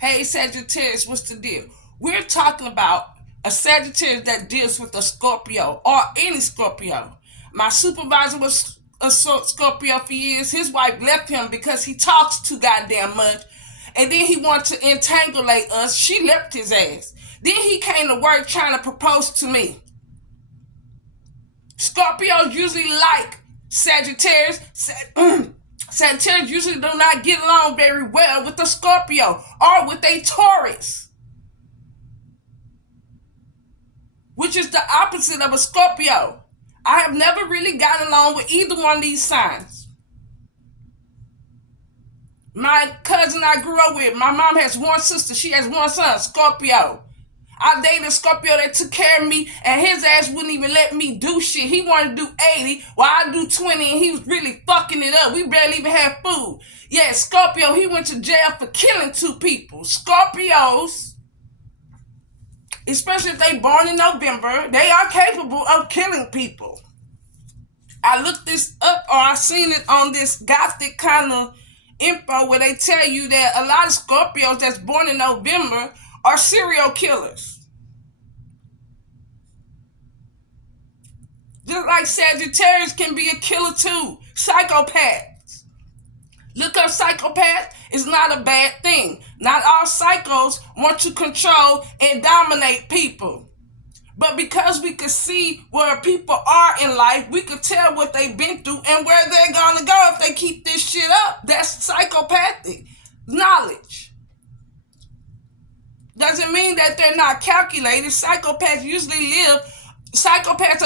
Hey, Sagittarius, what's the deal? We're talking about a Sagittarius that deals with a Scorpio or any Scorpio. My supervisor was a Scorpio for years. His wife left him because he talks too goddamn much. And then he wanted to entangulate us. She left his ass. Then he came to work trying to propose to me. Scorpios usually like Sagittarius. Sagittarius usually do not get along very well with a Scorpio or with a Taurus, which is the opposite of a Scorpio. I have never really gotten along with either one of these signs. My cousin I grew up with, my mom has one sister, she has one son, Scorpio. I dated a Scorpio that took care of me, and his ass wouldn't even let me do shit. He wanted to do 80 while I do 20, and he was really fucking it up. We barely even had food. Yeah, Scorpio, he went to jail for killing 2 people. Scorpios, especially if they born in November, they are capable of killing people. I looked this up, or I seen it on this gothic kind of info where they tell you that a lot of Scorpios that's born in November are serial killers. Just like Sagittarius can be a killer too. Psychopaths. Look up psychopath. It's not a bad thing. Not all psychos want to control and dominate people. But because we could see where people are in life, we could tell what they've been through and where they're going to go if they keep this shit up. That's psychopathic knowledge. Doesn't mean that they're not calculated. Psychopaths are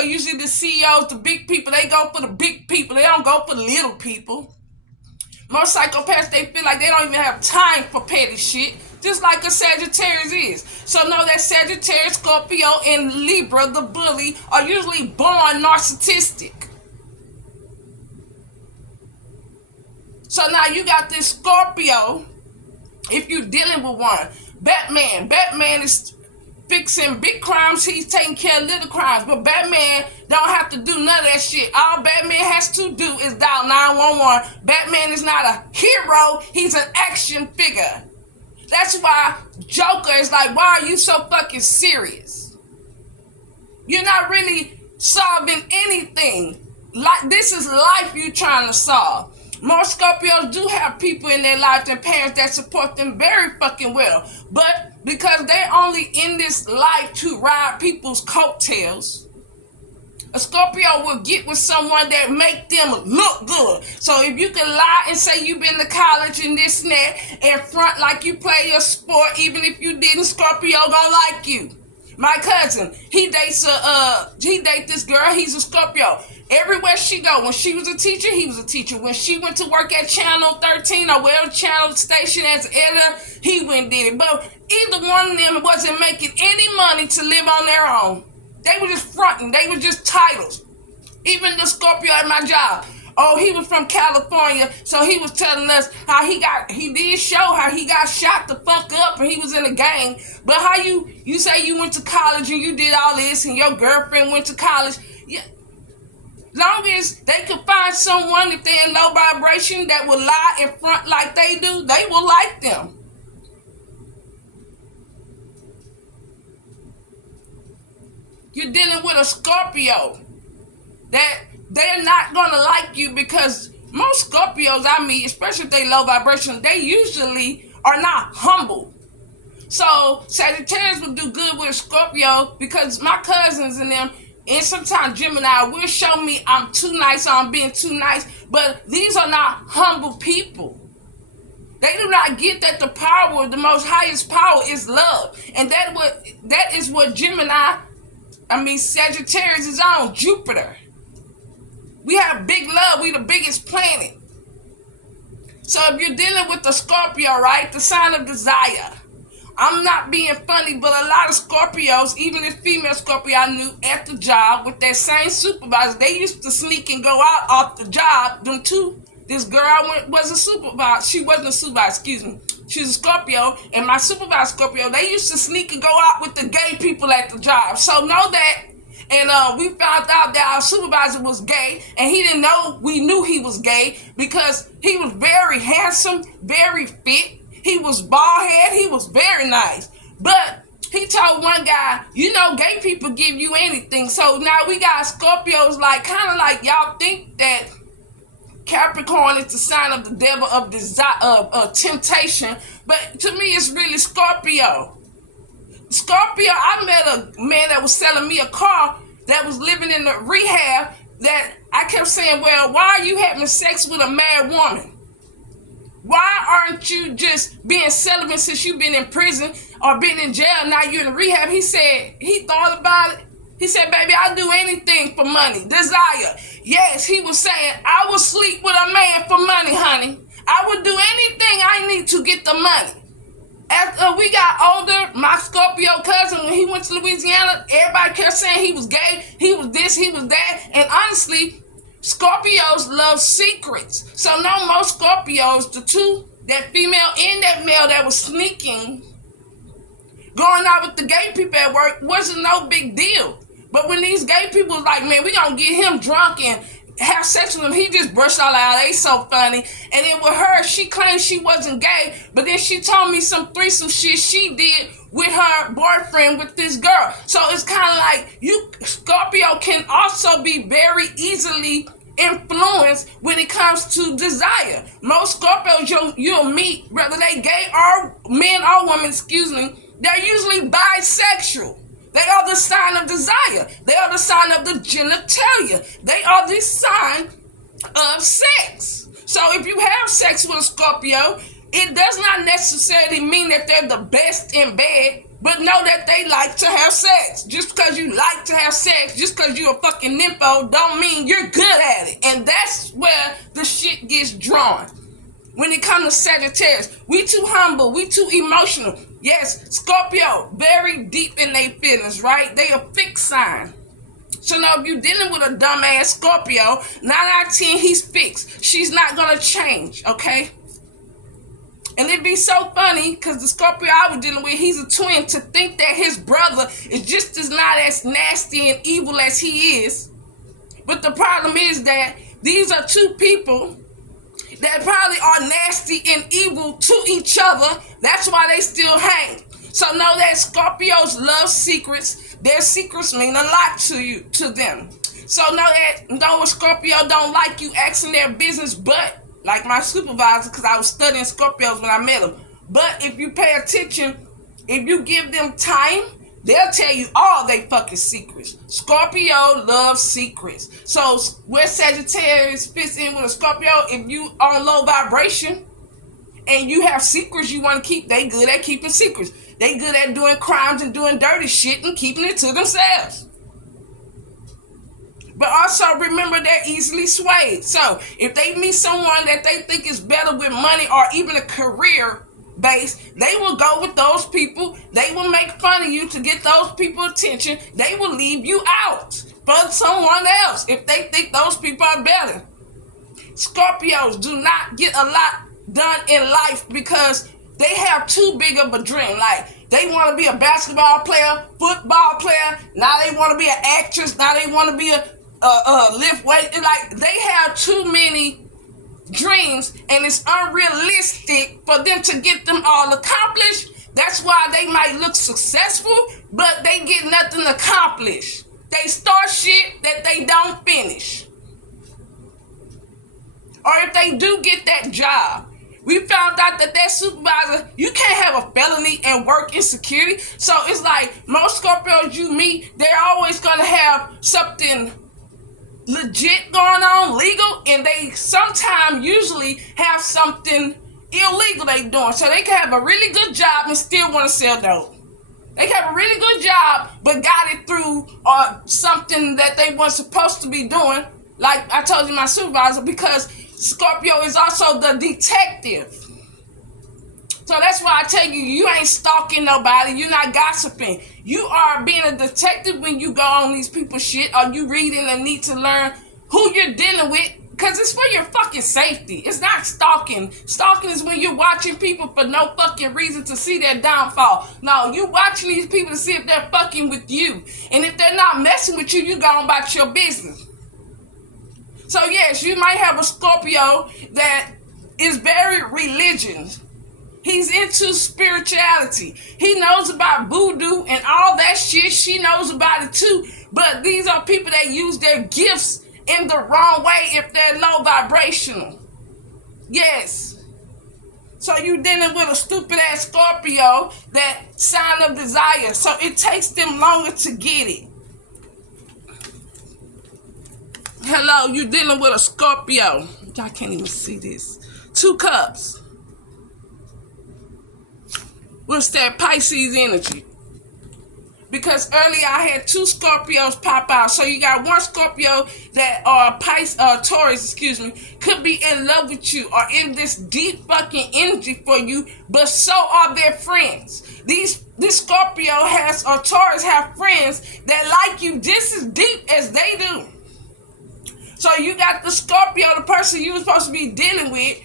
usually the CEOs, the big people. They go for the big people. They don't go for the little people. Most psychopaths, they feel like they don't even have time for petty shit, just like a Sagittarius is. So know that Sagittarius, Scorpio, and Libra, the bully, are usually born narcissistic. So now you got this Scorpio, if you're dealing with one. Batman is fixing big crimes. He's taking care of little crimes. But Batman don't have to do none of that shit. All Batman has to do is dial 911. Batman is not a hero. He's an action figure. That's why Joker is like, why are you so fucking serious? You're not really solving anything. Like, this is life you're trying to solve. Most Scorpios do have people in their life and parents that support them very fucking well. But because they're only in this life to ride people's coattails, a Scorpio will get with someone that make them look good. So if you can lie and say you've been to college and this and that, and front like you play your sport, even if you didn't, Scorpio gonna like you. My cousin, he dates this girl, he's a Scorpio. Everywhere she go, when she was a teacher, he was a teacher. When she went to work at Channel 13 or whatever channel station as an editor, he went and did it. But either one of them wasn't making any money to live on their own. They were just fronting. They were just titles. Even the Scorpio at my job. Oh, he was from California, so he was telling us how he did show how he got shot the fuck up and he was in a gang. But how you say you went to college and you did all this and your girlfriend went to college. Yeah. Long as they can find someone, if they're in low vibration, that will lie in front like they do, they will like them. You're dealing with a Scorpio that they're not going to like you because most Scorpios I meet, especially if they low vibration, they usually are not humble. So Sagittarius will do good with a Scorpio because my cousins and them, and sometimes Gemini will show me I'm too nice or I'm being too nice, but these are not humble people. They do not get that the power, the most highest power is love. And that is what Sagittarius is on, Jupiter. We have big love, we the biggest planet. So if you're dealing with the Scorpio, right, the sign of desire, I'm not being funny, but a lot of Scorpios, even if female Scorpio I knew at the job with that same supervisor, they used to sneak and go out off the job. Them two, this girl was a supervisor. She wasn't a supervisor, excuse me. She was a Scorpio, and my supervisor Scorpio, they used to sneak and go out with the gay people at the job. So know that. And we found out that our supervisor was gay, and he didn't know we knew he was gay because he was very handsome, very fit. He was bald head. He was very nice. But he told one guy, you know, gay people give you anything. So now we got Scorpios like, kind of like y'all think that Capricorn is the sign of the devil of desire, of temptation. But to me, it's really Scorpio. Scorpio, I met a man that was selling me a car that was living in the rehab that I kept saying, well, why are you having sex with a married woman? Why aren't you just being celibate since you've been in prison or been in jail, now you're in rehab? He said, he thought about it. He said, baby, I'll do anything for money. Desire. Yes, he was saying, I will sleep with a man for money, honey. I would do anything I need to get the money. After we got older, my Scorpio cousin, when he went to Louisiana, everybody kept saying he was gay, he was this, he was that. And honestly, Scorpios love secrets. So no, most Scorpios, the two, that female and that male that was sneaking, going out with the gay people at work, wasn't no big deal. But when these gay people was like, man, we gonna get him drunk and have sex with him, he just burst all out, they so funny. And then with her, she claimed she wasn't gay, but then she told me some threesome shit she did with her boyfriend with this girl. So it's kind of like, you, Scorpio can also be very easily influenced when it comes to desire. Most Scorpios you'll meet, whether they gay or men or women, they're usually bisexual. They are the sign of desire. They are the sign of the genitalia. They are the sign of sex. So if you have sex with a Scorpio, it does not necessarily mean that they're the best in bed, but know that they like to have sex. Just because you like to have sex, just because you're a fucking nympho, don't mean you're good at it. And that's where the shit gets drawn. When it comes to Sagittarius, we too humble, we too emotional. Yes, Scorpio, very deep in their feelings, right? They a fixed sign. So now if you're dealing with a dumbass Scorpio, 9 out of 10, he's fixed. She's not going to change, okay? And it'd be so funny, because the Scorpio I was dealing with, he's a twin, to think that his brother is just as not as nasty and evil as he is. But the problem is that these are two people that probably are nasty and evil to each other. That's why they still hang. So know that Scorpios love secrets. Their secrets mean a lot to them. So know a Scorpio don't like you asking their business, but like my supervisor, because I was studying Scorpios when I met him. But if you pay attention, if you give them time, they'll tell you all they fucking secrets. Scorpio loves secrets. So where Sagittarius fits in with a Scorpio, if you on low vibration and you have secrets you want to keep, they good at keeping secrets. They good at doing crimes and doing dirty shit and keeping it to themselves. But also remember, they're easily swayed. So if they meet someone that they think is better with money or even a career base, they will go with those people. They will make fun of you to get those people attention. They will leave you out for someone else if they think those people are better. Scorpios do not get a lot done in life because they have too big of a dream. Like, they want to be a basketball player, football player. Now they want to be an actress. Now they want to be a lift weight. Like, they have too many dreams, and it's unrealistic for them to get them all accomplished. That's why they might look successful, but they get nothing accomplished. They start shit that they don't finish. Or if they do get that job, we found out that supervisor, you can't have a felony and work in security. So it's like most Scorpios you meet, they're always going to have something legit going on, legal, and they sometimes usually have something illegal they doing. So they can have a really good job and still want to sell dope. They can have a really good job but got it through something that they weren't supposed to be doing, like I told you, my supervisor, because Scorpio is also the detective. So that's why I tell you, you ain't stalking nobody. You're not gossiping. You are being a detective when you go on these people's shit, or you reading and need to learn who you're dealing with, because it's for your fucking safety. It's not stalking. Stalking is when you're watching people for no fucking reason to see their downfall. No, you watching these people to see if they're fucking with you. And if they're not messing with you, you go on about your business. So yes, you might have a Scorpio that is very religious. He's into spirituality. He knows about voodoo and all that shit. She knows about it too. But these are people that use their gifts in the wrong way if they're low vibrational. Yes. So you dealing with a stupid ass Scorpio, that sign of desire. So it takes them longer to get it. Hello, you dealing with a Scorpio. Y'all can't even see this. 2 cups. What's that Pisces energy? Because earlier I had 2 Scorpios pop out. So you got 1 Scorpio that Taurus, could be in love with you or in this deep fucking energy for you, but so are their friends. This Scorpio or Taurus have friends that like you just as deep as they do. So you got the Scorpio, the person you were supposed to be dealing with,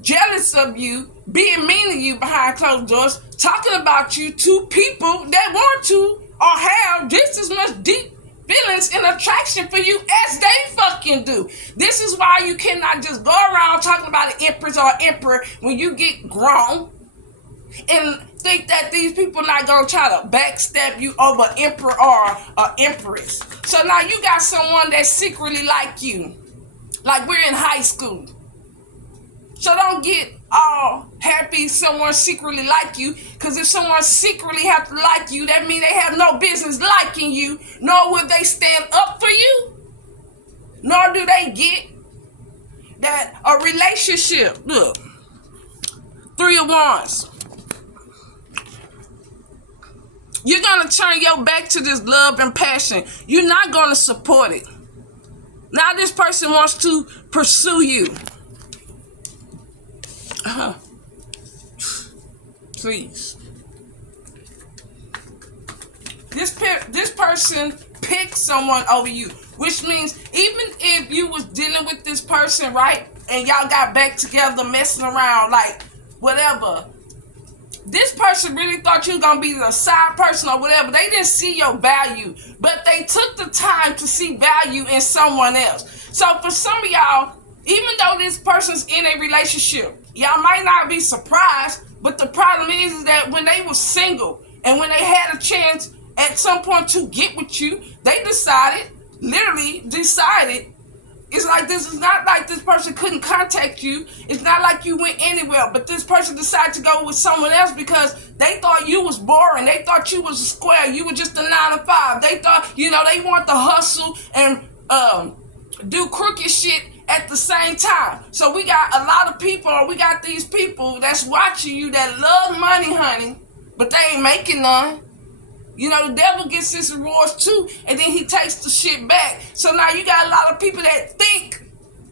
jealous of you, being mean to you behind closed doors, talking about you to people that want to or have just as much deep feelings and attraction for you as they fucking do. This is why you cannot just go around talking about an empress or emperor when you get grown and think that these people not gonna try to backstab you over emperor or empress. So now you got someone that secretly like you, like we're in high school. So don't get all happy someone secretly like you, because if someone secretly have to like you, that means they have no business liking you, nor will they stand up for you, nor do they get that a relationship. Look, 3 of Wands. You're going to turn your back to this love and passion. You're not going to support it. Now this person wants to pursue you. Please. This person picked someone over you, which means even if you was dealing with this person, right, and y'all got back together messing around, like whatever, this person really thought you were going to be the side person or whatever. They didn't see your value, but they took the time to see value in someone else. So for some of y'all, even though this person's in a relationship, y'all might not be surprised, but the problem is that when they were single and when they had a chance at some point to get with you, they literally decided, it's like this is not like this person couldn't contact you. It's not like you went anywhere, but this person decided to go with someone else because they thought you was boring. They thought you was a square. You were just a 9 to 5. They thought, they want to hustle and do crooked shit at the same time. So we got a lot of people, or we got these people that's watching you that love money, honey, but they ain't making none. The devil gets his rewards too, and then he takes the shit back. So now you got a lot of people that think,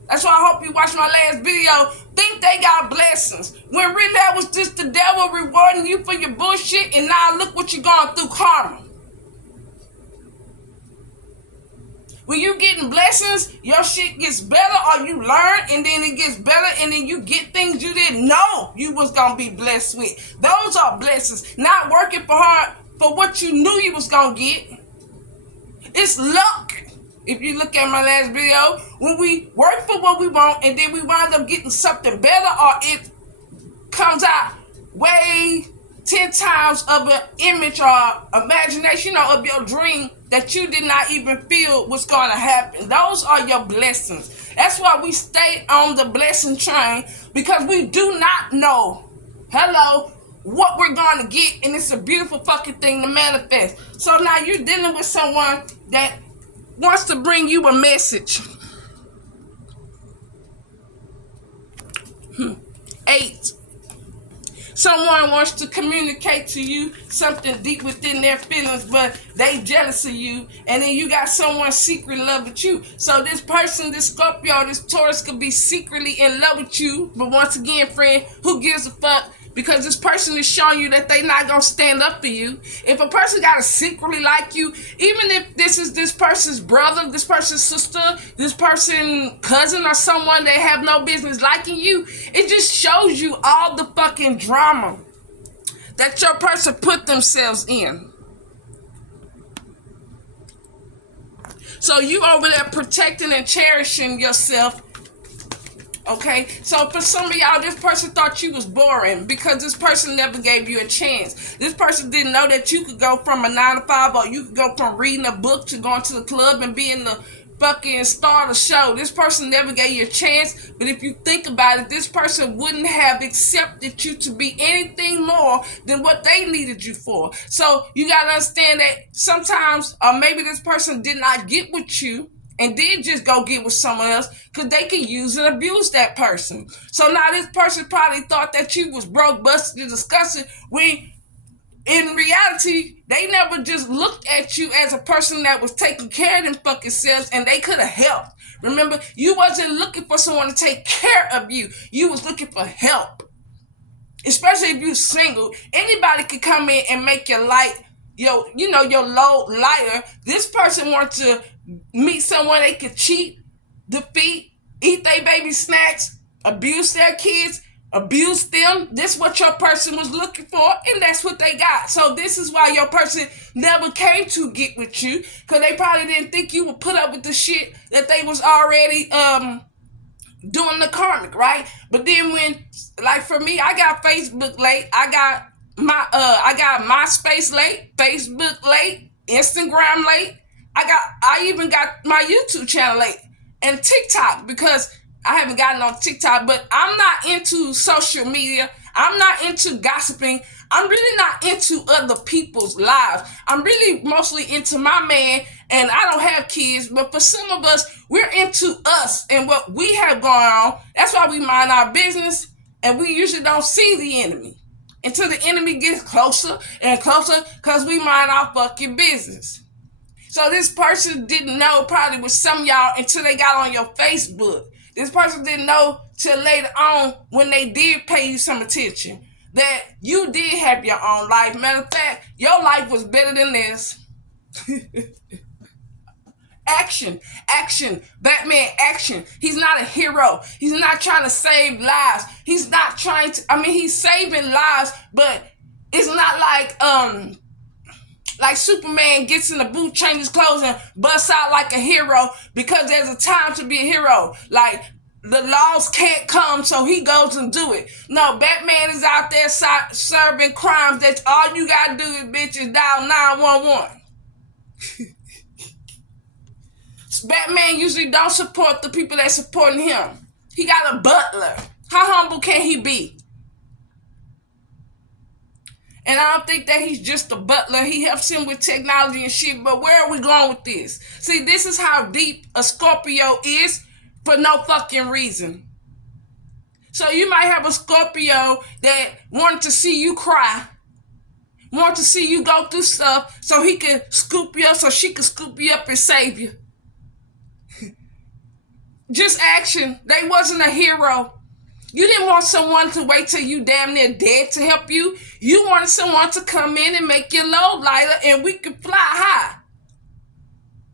that's why I hope you watch my last video, think they got blessings. When really that was just the devil rewarding you for your bullshit, and now look what you're going through, karma. When you getting blessings, your shit gets better, or you learn, and then it gets better, and then you get things you didn't know you was going to be blessed with. Those are blessings. Not working for hard for what you knew you was going to get. It's luck. If you look at my last video, when we work for what we want, and then we wind up getting something better, or it comes out way 10 times of an image or imagination of your dream that you did not even feel was going to happen. Those are your blessings. That's why we stay on the blessing train, because we do not know, what we're going to get, and it's a beautiful fucking thing to manifest. So now you're dealing with someone that wants to bring you a message. 8. Someone wants to communicate to you something deep within their feelings, but they jealous of you. And then you got someone secretly in love with you. So this person, this Scorpio, this Taurus could be secretly in love with you. But once again, friend, who gives a fuck? Because this person is showing you that they not going to stand up for you. If a person got to secretly like you, even if this is this person's brother, this person's sister, this person's cousin, or someone that have no business liking you, it just shows you all the fucking drama that your person put themselves in. So you over there protecting and cherishing yourself Okay, so for some of y'all, this person thought you was boring because this person never gave you a chance. This person didn't know that you could go from a 9 to 5, or you could go from reading a book to going to the club and being the fucking star of the show. This person never gave you a chance, but if you think about it, this person wouldn't have accepted you to be anything more than what they needed you for. So you gotta understand that sometimes, or maybe this person did not get with you and did just go get with someone else because they could use and abuse that person. So now this person probably thought that you was broke, busted, and disgusted, when in reality, they never just looked at you as a person that was taking care of them fucking selves, and they could have helped. Remember, you wasn't looking for someone to take care of you. You was looking for help. Especially if you're single. Anybody could come in and make your light, your load lighter. This person wants to meet someone they could cheat, defeat, eat their baby snacks, abuse their kids, abuse them. This is what your person was looking for, and that's what they got. So this is why your person never came to get with you, because they probably didn't think you would put up with the shit that they was already doing the karmic, right? But then when, like for me, I got Facebook late, I got MySpace late, Facebook late, Instagram late. I even got my YouTube channel late, and TikTok, because I haven't gotten on TikTok, but I'm not into social media. I'm not into gossiping. I'm really not into other people's lives. I'm really mostly into my man, and I don't have kids, but for some of us, we're into us and what we have going on. That's why we mind our business, and we usually don't see the enemy until the enemy gets closer and closer, because we mind our fucking business. So this person didn't know probably with some of y'all until they got on your Facebook. This person didn't know till later on when they did pay you some attention that you did have your own life. Matter of fact, your life was better than this. Action, Batman, action. He's not a hero. He's not trying to save lives. He's not trying to, he's saving lives, but it's not like Superman gets in the booth, changes clothes, and busts out like a hero because there's a time to be a hero. Like, the laws can't come, so he goes and do it. No, Batman is out there serving crimes. That's all you gotta do is, bitch, is dial 911. Batman usually don't support the people that supporting him. He got a butler. How humble can he be? And I don't think that he's just a butler. He helps him with technology and shit. But where are we going with this? See, this is how deep a Scorpio is for no fucking reason. So you might have a Scorpio that wanted to see you cry, wanted to see you go through stuff so he could scoop you up, so she could scoop you up and save you. Just action. They wasn't a hero. You didn't want someone to wait till you damn near dead to help you. You wanted someone to come in and make your load lighter and we could fly high.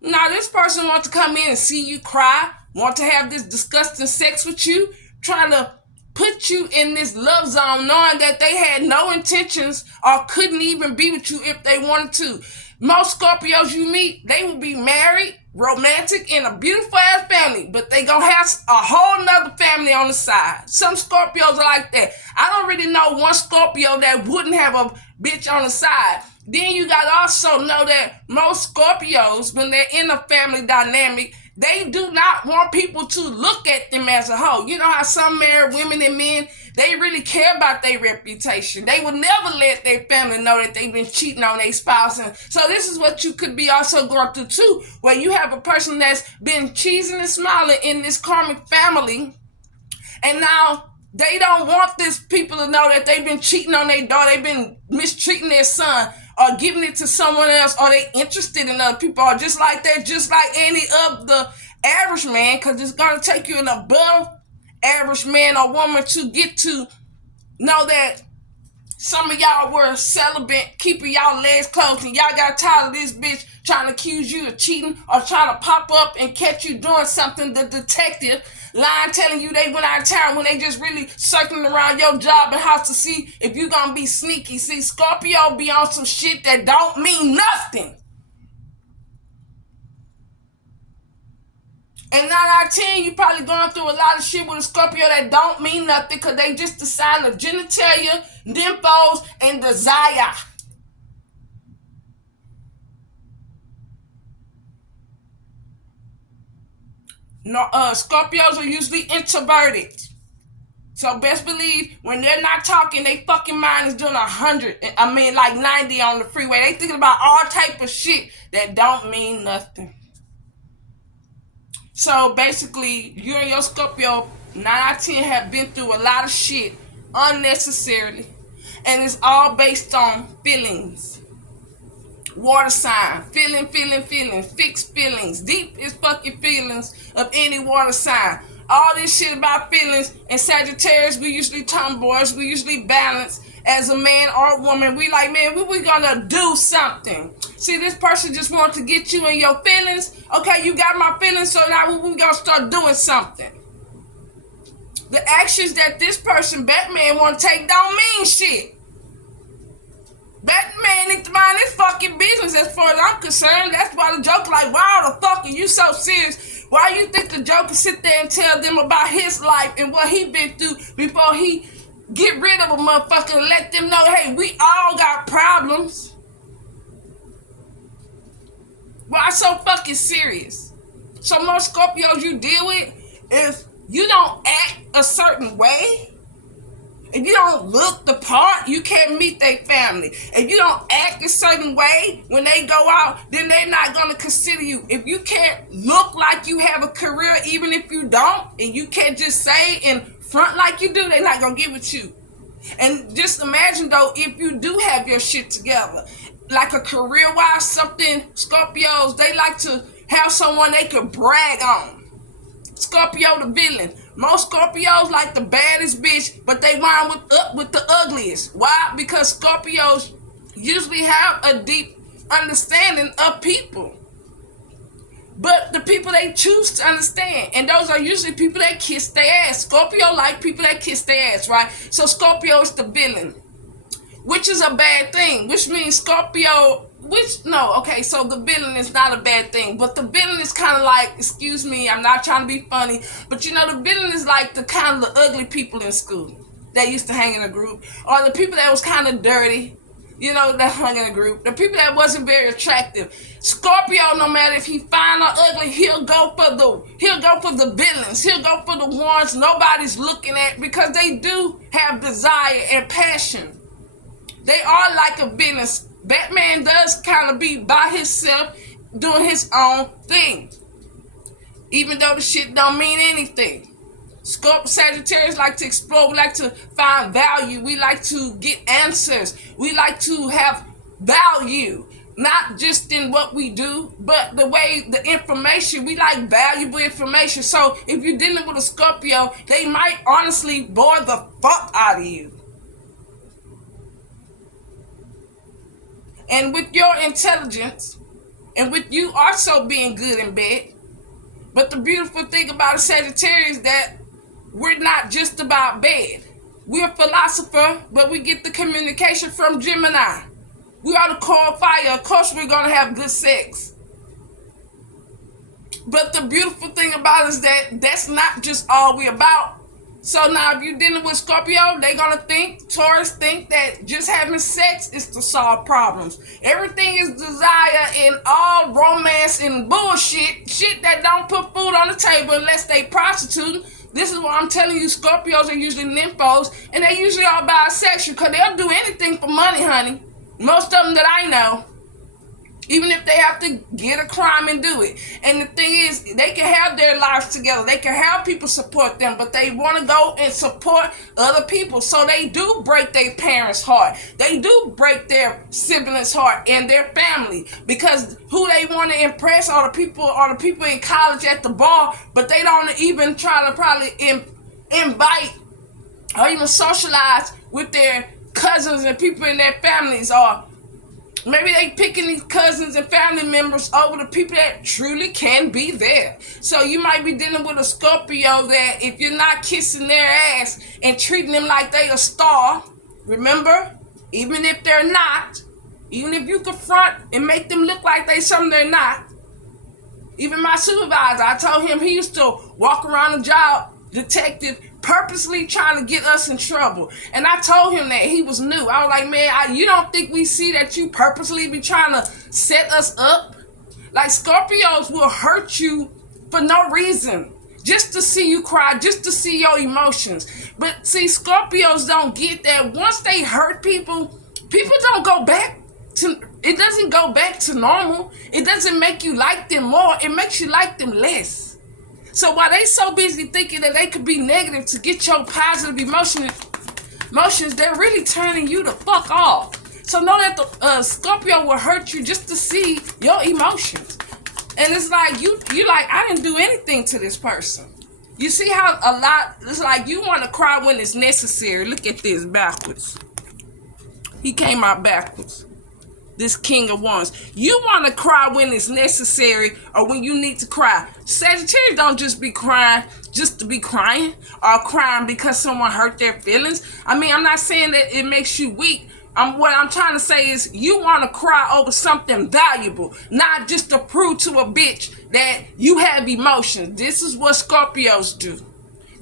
Now this person wants to come in and see you cry, want to have this disgusting sex with you, trying to put you in this love zone knowing that they had no intentions or couldn't even be with you if they wanted to. Most Scorpios you meet, they will be married, romantic, in a beautiful ass family, but they gonna have a whole nother family on the side. Some Scorpios are like that. I don't really know one Scorpio that wouldn't have a bitch on the side. Then you gotta also know that most Scorpios, when they're in a family dynamic, they do not want people to look at them as a whole. You know how some married women and men, they really care about their reputation. They will never let their family know that they've been cheating on their spouse. And so this is what you could be also going through too, where you have a person that's been cheesing and smiling in this karmic family, and now they don't want these people to know that they've been cheating on their daughter, they've been mistreating their son, or giving it to someone else, or they interested in other people, or just like that, just like any of the average man, because it's going to take you an above average man or woman to get to know that some of y'all were celibate, keeping y'all legs closed, and y'all got tired of this bitch trying to accuse you of cheating or trying to pop up and catch you doing something. The detective lying, telling you they went out of town when they just really circling around your job and house to see if you gonna be sneaky. See, Scorpio be on some shit that don't mean nothing. And 9 out of 10, you probably going through a lot of shit with a Scorpio that don't mean nothing because they just the sign of genitalia, nymphos, and desire. No, Scorpios are usually introverted. So best believe when they're not talking, they fucking mind is doing 100. I mean, like 90 on the freeway. They thinking about all type of shit that don't mean nothing. So basically, you and your Scorpio 9 out of 10 have been through a lot of shit unnecessarily. And it's all based on feelings. Water sign, feeling, fixed feelings, deep as fucking feelings of any water sign. All this shit about feelings. And Sagittarius, we usually tomboys, we usually balance as a man or a woman. We like, man, we gonna do something. See, this person just wants to get you in your feelings. Okay, you got my feelings, so now we gonna start doing something. The actions that this person, Batman, want to take don't mean shit. Batman needs to mind his fucking business as far as I'm concerned. That's why the Joker like, why the fuck are you so serious? Why you think the Joker sit there and tell them about his life and what he been through before he get rid of a motherfucker and let them know, hey, we all got problems. Why so fucking serious? So most Scorpios you deal with, if you don't act a certain way, if you don't look the part, you can't meet their family. If you don't act a certain way when they go out, then they're not going to consider you. If you can't look like you have a career, even if you don't, and you can't just say in front like you do, they're not going to get with you. And just imagine, though, if you do have your shit together, like a career-wise, something, Scorpios, they like to have someone they could brag on. Scorpio the villain. Most Scorpios like the baddest bitch, but they wind up with the ugliest. Why? Because Scorpios usually have a deep understanding of people. But the people they choose to understand, and those are usually people that kiss their ass. Scorpio like people that kiss their ass, right? So Scorpio is the villain, which is a bad thing, which means Scorpio, so the villain is not a bad thing, but the villain is kind of like, excuse me, I'm not trying to be funny, but you know, the villain is like the kind of the ugly people in school that used to hang in a group, or the people that was kind of dirty, you know, that hung in a group, the people that wasn't very attractive. Scorpio, no matter if he fine or ugly, he'll go for the villains, he'll go for the ones nobody's looking at, because they do have desire and passion. They are like a business. Batman does kind of be by himself doing his own thing, even though the shit don't mean anything. Sagittarius like to explore. We like to find value. We like to get answers. We like to have value, not just in what we do, but the way, the information. We like valuable information. So if you're dealing with a Scorpio, they might honestly bore the fuck out of you. And with your intelligence, and with you also being good in bed. But the beautiful thing about a Sagittarius is that we're not just about bed. We're a philosopher, but we get the communication from Gemini. We are the core of fire. Of course, we're going to have good sex. But the beautiful thing about it is that that's not just all we're about. So now if you're dealing with Scorpio, they're going to think, Taurus think that just having sex is to solve problems. Everything is desire and all romance and bullshit. Shit that don't put food on the table unless they prostitute. This is why I'm telling you, Scorpios are usually nymphos, and they usually are bisexual because they'll do anything for money, honey. Most of them that I know. Even if they have to get a crime and do it. And the thing is, they can have their lives together. They can have people support them, but they want to go and support other people. So they do break their parents' heart. They do break their siblings' heart and their family. Because who they want to impress are the people in college at the bar, but they don't even try to probably invite or even socialize with their cousins and people in their families, or maybe they picking these cousins and family members over the people that truly can be there. So you might be dealing with a Scorpio that if you're not kissing their ass and treating them like they a star, remember, even if they're not, even if you confront and make them look like they something they're not, Even my supervisor, I told him he used to walk around the job, detective, purposely trying to get us in trouble. And I told him that he was new. I was like, man, you don't think we see that you purposely be trying to set us up? Like, Scorpios will hurt you for no reason. Just to see you cry, just to see your emotions. But see, Scorpios don't get that. Once they hurt people, people don't go back to, it doesn't go back to normal. It doesn't make you like them more. It makes you like them less. So while they so busy thinking that they could be negative to get your positive emotions, they're really turning you the fuck off. So know that the Scorpio will hurt you just to see your emotions. And it's like, you like, I didn't do anything to this person. You see how a lot, it's like you want to cry when it's necessary. Look at this backwards. He came out backwards. This King of Wands. You want to cry when it's necessary or when you need to cry. Sagittarius don't just be crying just to be crying or crying because someone hurt their feelings. I mean, I'm not saying that it makes you weak. What I'm trying to say is you want to cry over something valuable, not just to prove to a bitch that you have emotions. This is what Scorpios do.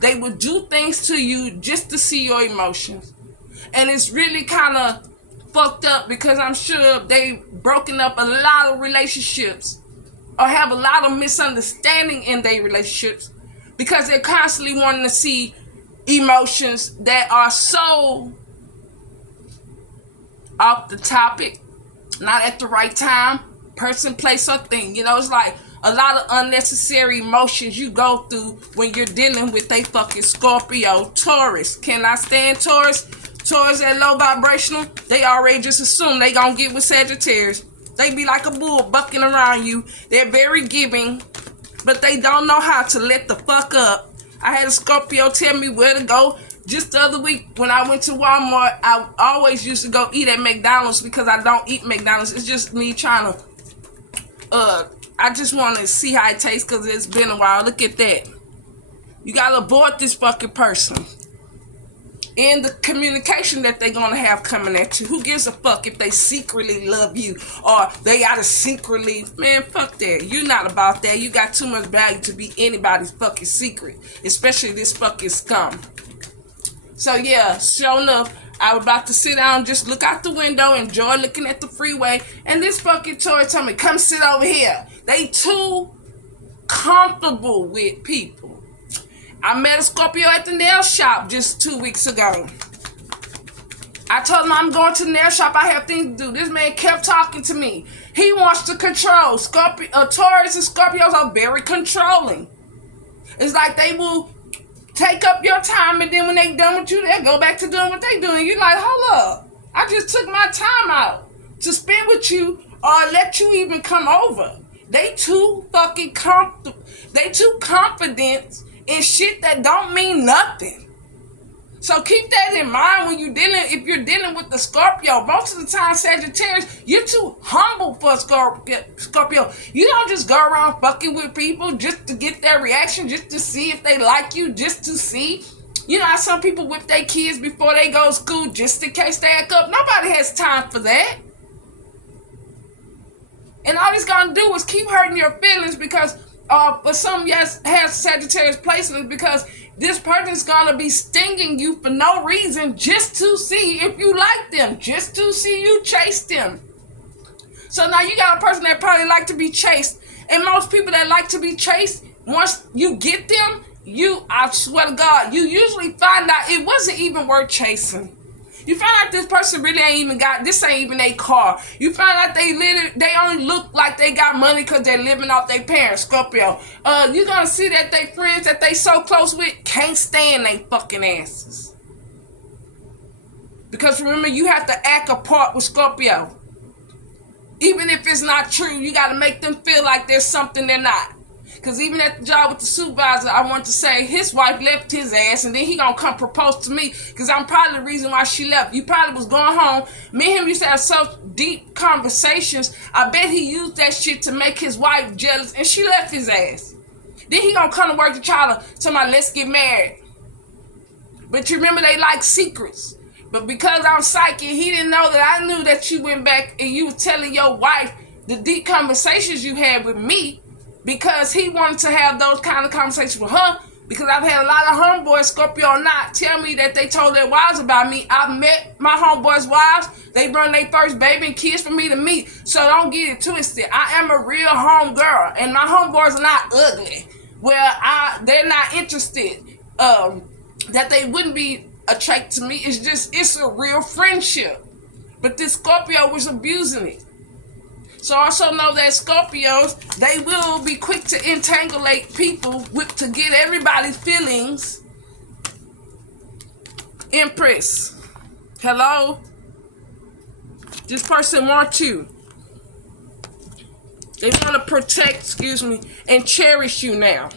They will do things to you just to see your emotions. And it's really kind of fucked up because I'm sure they've broken up a lot of relationships or have a lot of misunderstanding in their relationships because they're constantly wanting to see emotions that are so off the topic, not at the right time, person, place, or thing. You know, it's like a lot of unnecessary emotions you go through when you're dealing with a fucking Scorpio. Taurus. Can I stand Taurus? Taurus at low vibrational, they already just assume they gonna get with Sagittarius. They be like a bull bucking around you. They're very giving, but they don't know how to let the fuck up. I had a Scorpio tell me where to go. Just the other week when I went to Walmart, I always used to go eat at McDonald's because I don't eat McDonald's. It's just me trying to, I just want to see how it tastes because it's been a while. Look at that. You got to avoid this fucking person. In the communication that they're going to have coming at you. Who gives a fuck if they secretly love you or they gotta secretly, man, fuck that. You're not about that. You got too much value to be anybody's fucking secret, especially this fucking scum. So yeah, sure enough, I was about to sit down, just look out the window, enjoy looking at the freeway, and this fucking toy told me, come sit over here. They too comfortable with people. I met a Scorpio at the nail shop just 2 weeks ago. I told him I'm going to the nail shop. I have things to do. This man kept talking to me. He wants to control. Taurus and Scorpios are very controlling. It's like they will take up your time, and then when they done with you, they'll go back to doing what they doing. You're like, hold up. I just took my time out to spend with you or let you even come over. They too fucking comfortable. They too confident in shit that don't mean nothing. So keep that in mind when if you're dealing with the Scorpio. Most of the time, Sagittarius, you're too humble for Scorpio. You don't just go around fucking with people just to get their reaction, just to see if they like you, just to see. You know how some people whip their kids before they go to school just in case they act up? Nobody has time for that. And all he's gonna do is keep hurting your feelings because for some, yes, has Sagittarius placements because this person is going to be stinging you for no reason just to see if you like them, just to see you chase them. So now you got a person that probably like to be chased. And most people that like to be chased, once you get them, I swear to God, you usually find out it wasn't even worth chasing. You find out this person really this ain't even their car. You find out they only look like they got money because they're living off their parents, Scorpio. You're going to see that they friends that they so close with can't stand they fucking asses. Because remember, you have to act a part with Scorpio. Even if it's not true, you got to make them feel like there's something they're not. Because even at the job with the supervisor, I want to say his wife left his ass and then he gonna come propose to me because I'm probably the reason why she left. You probably was going home. Me and him used to have such deep conversations. I bet he used that shit to make his wife jealous and she left his ass. Then he gonna come to work to try to tell my let's get married. But you remember they like secrets. But because I'm psychic, he didn't know that I knew that you went back and you was telling your wife the deep conversations you had with me. because he wanted to have those kind of conversations with her. Because I've had a lot of homeboys, Scorpio or not, tell me that they told their wives about me. I've met my homeboys' wives. They bring their first baby and kids for me to meet. So don't get it twisted. I am a real home girl. And my homeboys are not ugly. Well, they're not interested. That they wouldn't be attracted to me. It's a real friendship. But this Scorpio was abusing it. So also know that Scorpios, they will be quick to entangulate people to get everybody's feelings. Empress. Hello? This person wants you. They want to protect, and cherish you now.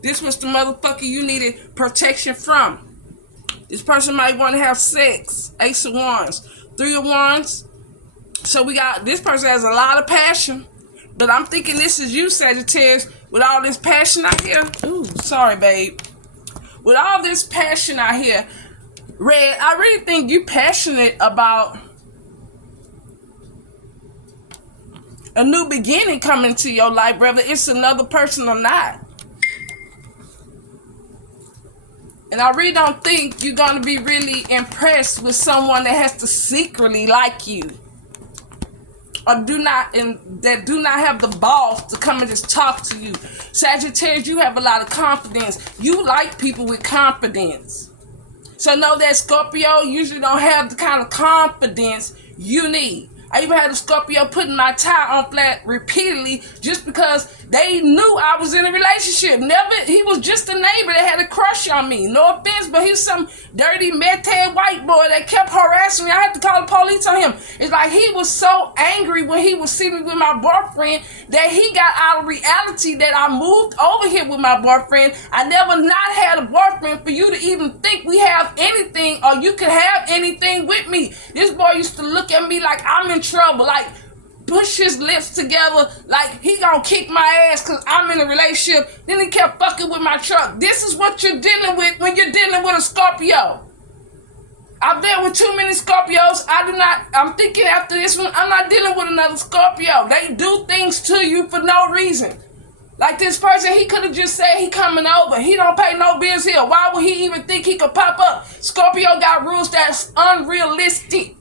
This was the motherfucker you needed protection from. This person might want to have sex. Ace of Wands. 3 of Wands. So we got, this person has a lot of passion. But I'm thinking this is you, Sagittarius, with all this passion out here. Ooh, sorry, babe. With all this passion out here, Red, I really think you're passionate about a new beginning coming to your life, whether it's another person or not. And I really don't think you're going to be really impressed with someone that has to secretly like you. Or that do not have the balls to come and just talk to you. Sagittarius, you have a lot of confidence. You like people with confidence. So know that Scorpio usually don't have the kind of confidence you need. I even had a Scorpio putting my tire on flat repeatedly just because they knew I was in a relationship. He was just a neighbor that had a crush on me. No offense, but he was some dirty, meth-head white boy that kept harassing me. I had to call the police on him. It's like he was so angry when he was sitting with my boyfriend that he got out of reality that I moved over here with my boyfriend. I never not had a boyfriend for you to even think we have anything or you could have anything with me. This boy used to look at me like I'm in trouble, like push his lips together like he gonna kick my ass because I'm in a relationship. Then he kept fucking with my truck. This is what you're dealing with when you're dealing with a Scorpio. I've been with too many Scorpios. I'm thinking after this one, I'm not dealing with another Scorpio. They do things to you for no reason. Like this person, he could have just said he coming over. He don't pay no bills here. Why would he even think he could pop up? Scorpio got rules that's unrealistic.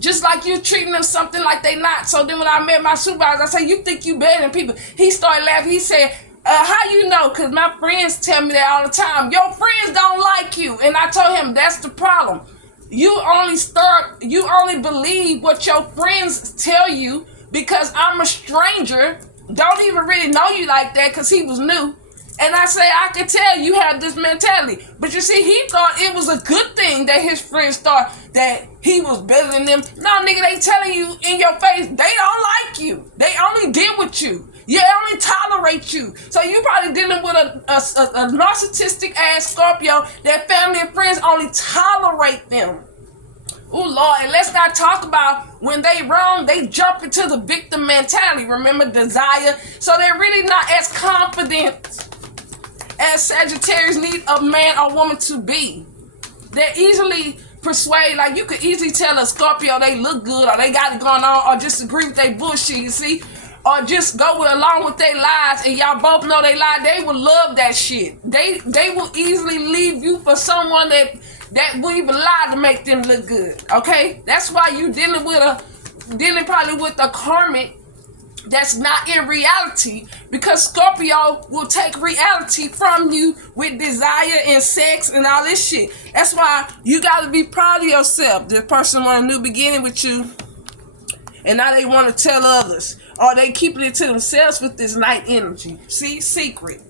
Just like you treating them something like they not. So then when I met my supervisor, I said, you think you better than people. He started laughing. He said, how you know? Because my friends tell me that all the time. Your friends don't like you. And I told him, that's the problem. You only believe what your friends tell you because I'm a stranger. Don't even really know you like that because he was new. And I say, I can tell you have this mentality. But you see, he thought it was a good thing that his friends thought that he was better than them. No, nigga, they telling you in your face, they don't like you. They only deal with you. They only tolerate you. So you probably dealing with a narcissistic ass Scorpio that family and friends only tolerate them. Oh, Lord, and let's not talk about when they wrong, they jump into the victim mentality. Remember, desire. So they're really not as confident as Sagittarius need a man or woman to be. They're easily persuaded, like you could easily tell a Scorpio they look good or they got it going on or just agree with their bullshit, you see? Or just go along with their lies and y'all both know they lie. They will love that shit. They will easily leave you for someone that will even lie to make them look good, okay? That's why you dealing probably with a karmic that's not in reality, because Scorpio will take reality from you with desire and sex and all this shit. That's why you got to be proud of yourself. This person want a new beginning with you, and now they want to tell others, or they keeping it to themselves with this night energy. See, secret.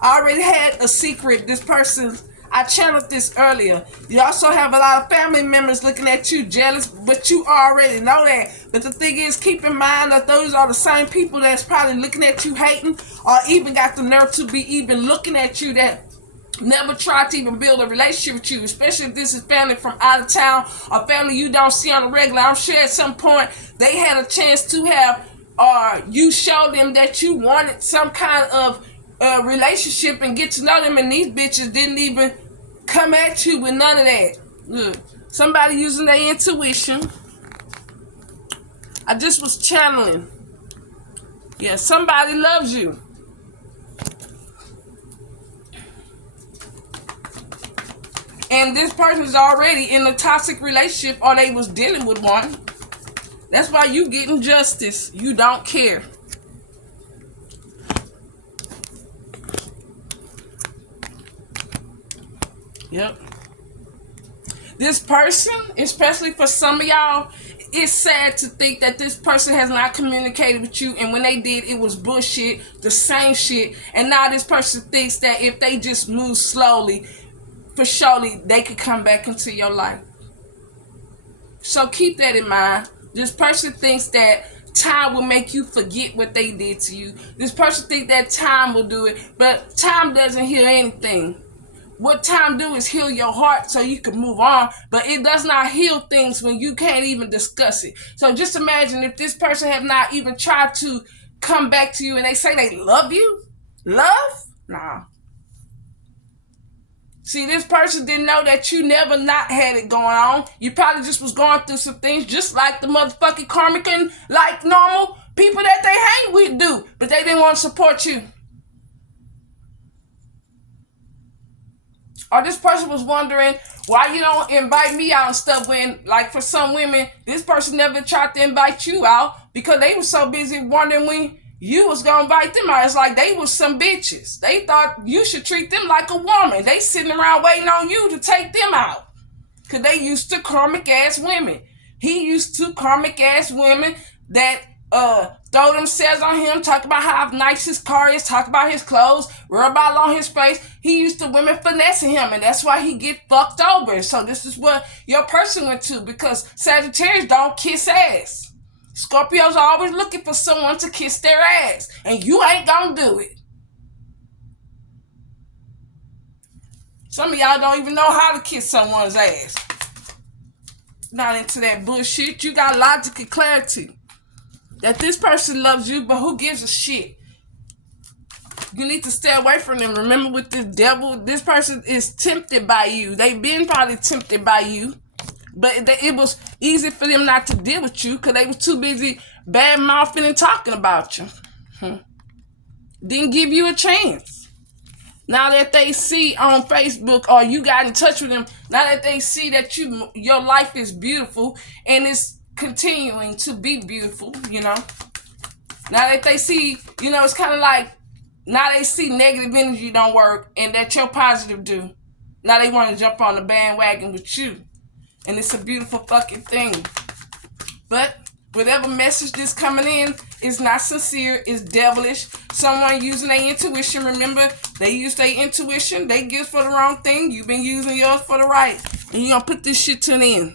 I already had a secret. This person, I channeled this earlier. You also have a lot of family members looking at you jealous, but you already know that. But the thing is, keep in mind that those are the same people that's probably looking at you hating, or even got the nerve to be even looking at you that never tried to even build a relationship with you, especially if this is family from out of town or family you don't see on a regular. I'm sure at some point they had a chance to have, or you showed them that you wanted some kind of relationship and get to know them, and these bitches didn't even come at you with none of that. Look, somebody using their intuition. I just was channeling. Yeah, somebody loves you. And this person is already in a toxic relationship, or they was dealing with one. That's why you getting justice. You don't care. Yep. This person, especially for some of y'all, it's sad to think that this person has not communicated with you, and when they did, it was bullshit, the same shit. And now this person thinks that if they just move slowly, for surely they could come back into your life. So keep that in mind. This person thinks that time will make you forget what they did to you. This person thinks that time will do it, but time doesn't heal anything. What time do is heal your heart so you can move on, but it does not heal things when you can't even discuss it. So just imagine if this person have not even tried to come back to you and they say they love you. Love? Nah. See, this person didn't know that you never not had it going on. You probably just was going through some things just like the motherfucking karmic and like normal people that they hang with do, but they didn't want to support you. Or this person was wondering why you don't invite me out and stuff when, like for some women, this person never tried to invite you out because they were so busy wondering when you was going to invite them out. It's like they was some bitches. They thought you should treat them like a woman. They sitting around waiting on you to take them out because they used to karmic ass women. He used to karmic ass women that throw themselves on him, talk about how nice his car is, talk about his clothes, rub all on his face. He used to women finessing him, and that's why he get fucked over. So this is what your person went to, because Sagittarius don't kiss ass. Scorpios are always looking for someone to kiss their ass, and you ain't gonna do it. Some of y'all don't even know how to kiss someone's ass. Not into that bullshit. You got logic and clarity. That this person loves you, but who gives a shit? You need to stay away from them. Remember, with this devil, this person is tempted by you. They've been probably tempted by you, but it was easy for them not to deal with you because they was too busy bad-mouthing and talking about you. Didn't give you a chance. Now that they see on Facebook, or you got in touch with them, now that they see that your life is beautiful and it's continuing to be beautiful, you know. Now that they see, you know, it's kind of like, now they see negative energy don't work and that your positive do. Now they want to jump on the bandwagon with you. And it's a beautiful fucking thing. But whatever message this coming in is not sincere, it's devilish. Someone using their intuition. Remember, they use their intuition. They give for the wrong thing. You've been using yours for the right. And you're going to put this shit to an end.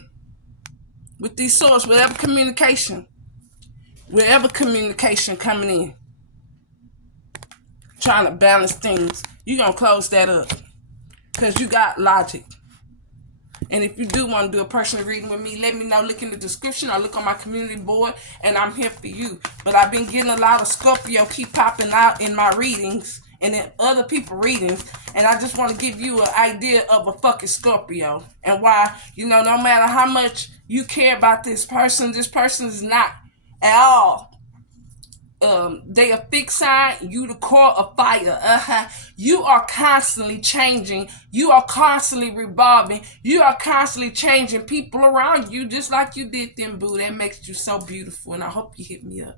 With these swords, whatever communication coming in, trying to balance things, you're going to close that up because you got logic. And if you do want to do a personal reading with me, let me know. Look in the description or look on my community board, and I'm here for you. But I've been getting a lot of Scorpio keep popping out in my readings and in other people's readings, and I just want to give you an idea of a fucking Scorpio and why, you know, no matter how much you care about this person is not at all. They a fixed sign, you the core of fire. You are constantly changing. You are constantly revolving. You are constantly changing people around you just like you did them, boo. That makes you so beautiful, and I hope you hit me up.